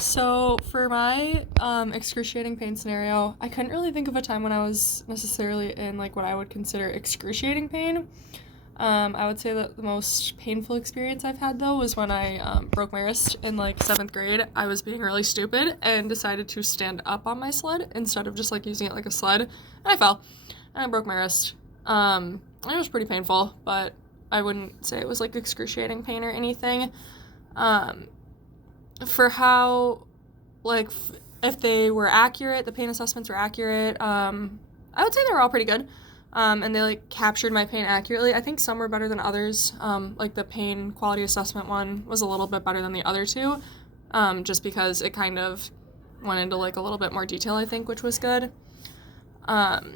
So for my excruciating pain scenario, I couldn't really think of a time when I was necessarily in like what I would consider excruciating pain. I would say that the most painful experience I've had though was when I broke my wrist in like seventh grade. I was being really stupid and decided to stand up on my sled instead of just like using it like a sled, and I fell and I broke my wrist. It was pretty painful, but I wouldn't say it was like excruciating pain or anything. Um, for how like if they were accurate, the pain assessments were accurate. I would say they were all pretty good. And they like captured my pain accurately. I think some were better than others. Like the pain quality assessment one was a little bit better than the other two, just because it kind of went into like a little bit more detail, I think, which was good. But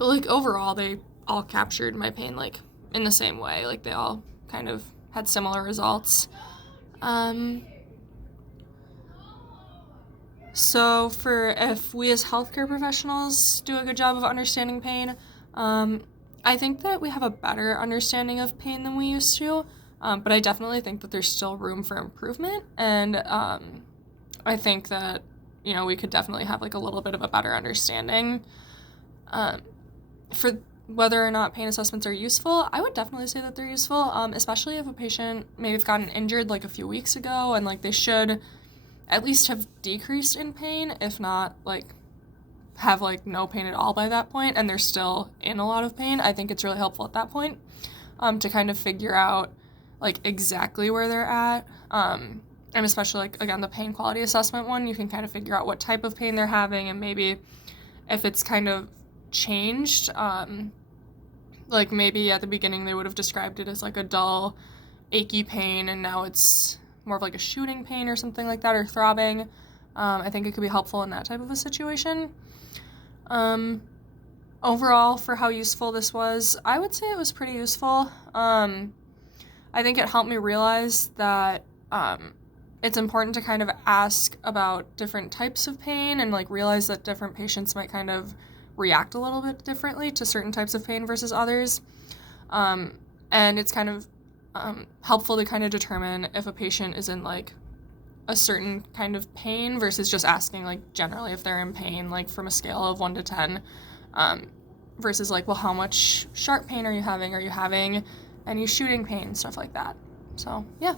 like overall, they all captured my pain like in the same way. Like they all kind of had similar results. Um, So, for if we as healthcare professionals do a good job of understanding pain, um, I think that we have a better understanding of pain than we used to. But I definitely think that there's still room for improvement, and I think that we could definitely have like a little bit of a better understanding. Um, for whether or not pain assessments are useful, I would definitely say that they're useful, especially if a patient maybe have gotten injured like a few weeks ago and like they should at least have decreased in pain, if not like have like no pain at all by that point, and they're still in a lot of pain. I think it's really helpful at that point, to kind of figure out like exactly where they're at. And especially like again the pain quality assessment one, you can kind of figure out what type of pain they're having and maybe if it's kind of changed. Like maybe at the beginning they would have described it as like a dull, achy pain, and now it's more of like a shooting pain or something like that, or throbbing. I think it could be helpful in that type of a situation. Um, Overall, for how useful this was, I would say it was pretty useful. I think it helped me realize that it's important to kind of ask about different types of pain and like realize that different patients might kind of react a little bit differently to certain types of pain versus others. And it's kind of helpful to kind of determine if a patient is in like a certain kind of pain versus just asking like generally if they're in pain, like from a scale of 1 to 10, versus like, well, how much sharp pain are you having? Are you having any shooting pain? Stuff like that. So, yeah.